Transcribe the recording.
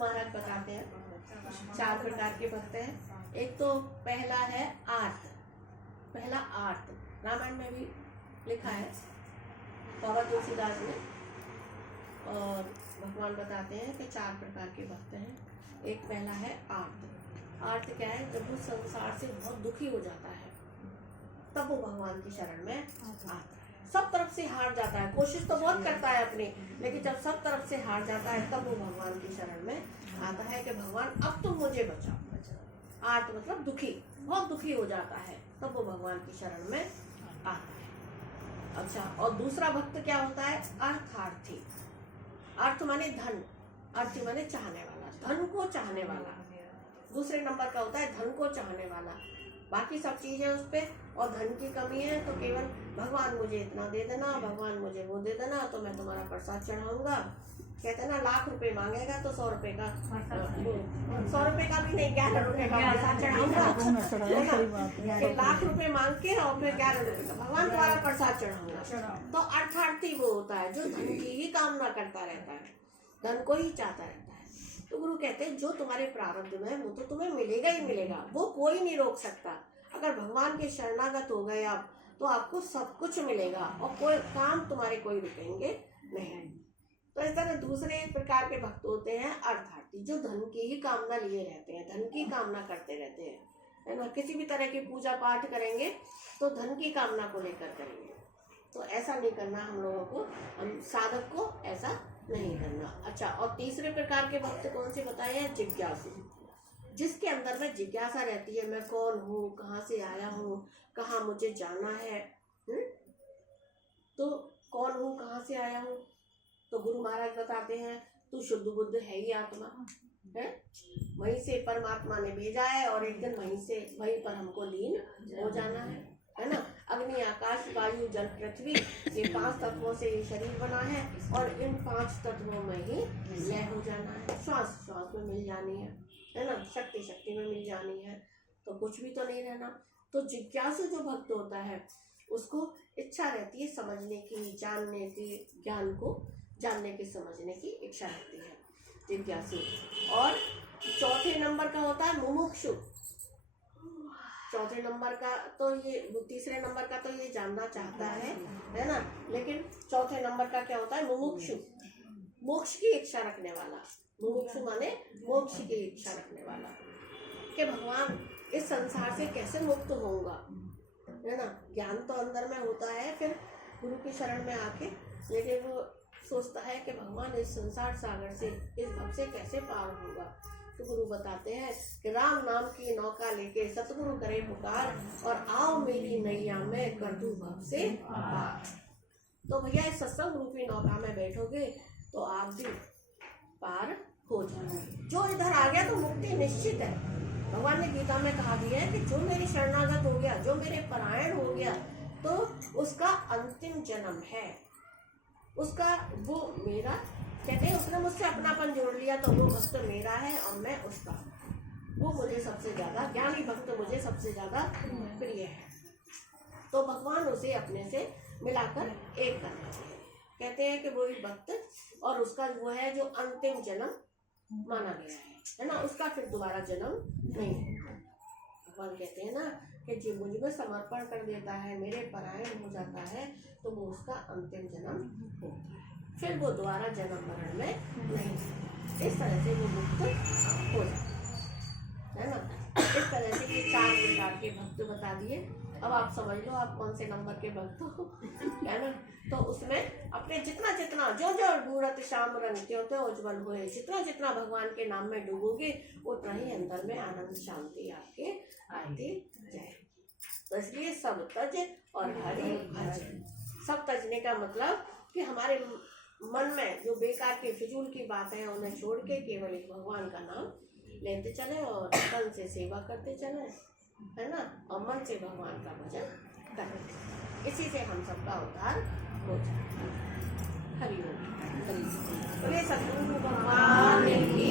महाराज बताते हैं 4 प्रकार के भक्त हैं। एक तो पहला है आर्त, पहला आर्त, रामायण में भी लिखा है बाबा तुलसीदास ने, और भगवान बताते हैं कि 4 प्रकार के भक्त हैं। एक पहला है आर्त। आर्त क्या है? जब वो संसार से बहुत दुखी हो जाता है तब वो भगवान की शरण में आता है। सब तरफ से हार जाता है, कोशिश तो बहुत करता है अपनी, लेकिन जब सब तरफ से हार जाता है तब वो भगवान की शरण में आता है कि भगवान अब तुम मुझे बचाओ। आर्त मतलब दुखी, बहुत दुखी हो जाता है तब वो भगवान की शरण में आता है। अच्छा, और दूसरा भक्त क्या होता है? अर्थार्थी। अर्थ माने धन, अर्थी माने चाहने वाला, धन को चाहने वाला। दूसरे नंबर का होता है धन को चाहने वाला। बाकी सब चीजें उस पे, और धन की कमी है तो केवल भगवान मुझे इतना दे देना, भगवान मुझे वो दे देना तो मैं तुम्हारा प्रसाद चढ़ाऊंगा। कहते हैं ना, लाख रुपए मांगेगा तो 100 रुपए का, 100 रुपए का भी नहीं, 11 रुपए का प्रसाद चढ़ाऊंगा। लाख रुपए मांग के और फिर 11 रुपए का भगवान तुम्हारा प्रसाद चढ़ाऊंगा। तो अर्थार्थी वो होता है जो धन की ही कामना करता रहता है, धन को ही चाहता रहता है। तो गुरु कहते हैं जो तुम्हारे प्रारब्ध में है वो तो तुम्हें मिलेगा ही मिलेगा, वो कोई नहीं रोक सकता। अगर भगवान के शरणागत हो गए आप तो आपको सब कुछ मिलेगा और कोई काम तुम्हारे कोई रुकेंगे नहीं। तो इस तरह दूसरे प्रकार के भक्त होते हैं अर्थार्थी, जो धन की ही कामना लिए रहते हैं, धन की कामना करते रहते हैं, है ना। किसी भी तरह की पूजा पाठ करेंगे तो धन की कामना को लेकर करेंगे। तो ऐसा नहीं करना हम लोगों को, हम साधक को ऐसा नहीं करना। अच्छा, और तीसरे प्रकार के भक्त कौन से बताए हैं? जिज्ञासु, जिसके अंदर में जिज्ञासा रहती है, मैं कौन हूँ, कहाँ से आया हूँ, कहाँ मुझे जाना है। तो कौन हूँ, कहाँ से आया हूँ? तो गुरु महाराज बताते हैं तू शुद्ध बुद्ध है ही आत्मा है, वहीं से परमात्मा ने भेजा है और एक दिन वहीं पर हमको लीन हो जाना है ना। अग्नि आकाश वायु जल पृथ्वी, ये 5 तत्वों से ये शरीर बना है और इन 5 तत्वों में ही लय हो जाना है। श्वास श्वास में मिल जानी है ना, शक्ति शक्ति में मिल जानी है, तो कुछ भी तो नहीं रहना। तो जिज्ञासु जो भक्त होता है उसको इच्छा रहती है समझने की, जानने की, ज्ञान को जानने की, समझने की इच्छा रहती है जिज्ञासु। और चौथे नंबर का होता है मुमुक्षु। चौथे नंबर का तो ये, तीसरे नंबर का तो ये जानना चाहता है ना, लेकिन चौथे नंबर का क्या होता है? मुमुक्षु, मोक्ष की इच्छा रखने वाला। मुमुक्षु माने मोक्ष की इच्छा रखने वाला, कि भगवान इस संसार से कैसे मुक्त होऊंगा, है ना। ज्ञान तो अंदर में होता है फिर गुरु की शरण में आके, लेकिन वो सोचता है कि भगवान इस संसार सागर से, इस भव से कैसे पार होगा। तो गुरु बताते हैं कि राम नाम की नौका लेके सतगुरु करे पुकार, और आओ मेरी नैया में कर दूं भव से पार। तो भैया इस सत्संग रूपी नौका में बैठोगे तो आप भी पार हो जाओगे। जो इधर आ गया तो मुक्ति निश्चित है। भगवान ने गीता में कहा दिया है कि जो मेरी शरणागत हो गया, जो मेरे परायण हो गया, तो उसका अंतिम जन्म है, उसका वो मेरा, कहते हैं उसने मुझसे अपनापन जोड़ लिया तो वो भक्त मेरा है और मैं उसका, वो मुझे सबसे ज्यादा, ज्ञानी भक्त मुझे सबसे ज्यादा प्रिय है। तो भगवान उसे अपने से मिलाकर एक करना चाहिए। कहते हैं कि वही भक्त और उसका वो है जो अंतिम जन्म माना गया है ना, उसका फिर दोबारा जन्म नहीं होगा। भगवान कहते हैं ना कि जो मुझ में समर्पण कर देता है, मेरे परायण हो जाता है, तो वो उसका अंतिम जन्म होता है, फिर वो दोबारा जन्म मरण में नहीं। इस तरह से वो मुक्त हो जाता है ना। इस तरह से ये 4 प्रकार के भक्त बता दिए। अब आप समझ लो आप कौन से नंबर के भक्त हो, है ना। तो उसमें अपने जितना जितना जो जो घूरत श्याम रंग त्यों त्यों उज्ज्वल हुए, जितना जितना भगवान के नाम में डूबोगे उतना ही अंदर में आनंद शांति आपके आती जाए। तो इसलिए सब तज और हरि भज। सब तजने का मतलब कि हमारे मन में जो बेकार की फिजूल की बातें हैं उन्हें छोड़ के केवल एक भगवान का नाम लेते चले और तन से सेवा करते चले, है ना, और मन से भगवान का भजन करें। इसी से हम सबका उद्धार हो जाए। हरि ओम। बोले सतगुरु भगवान की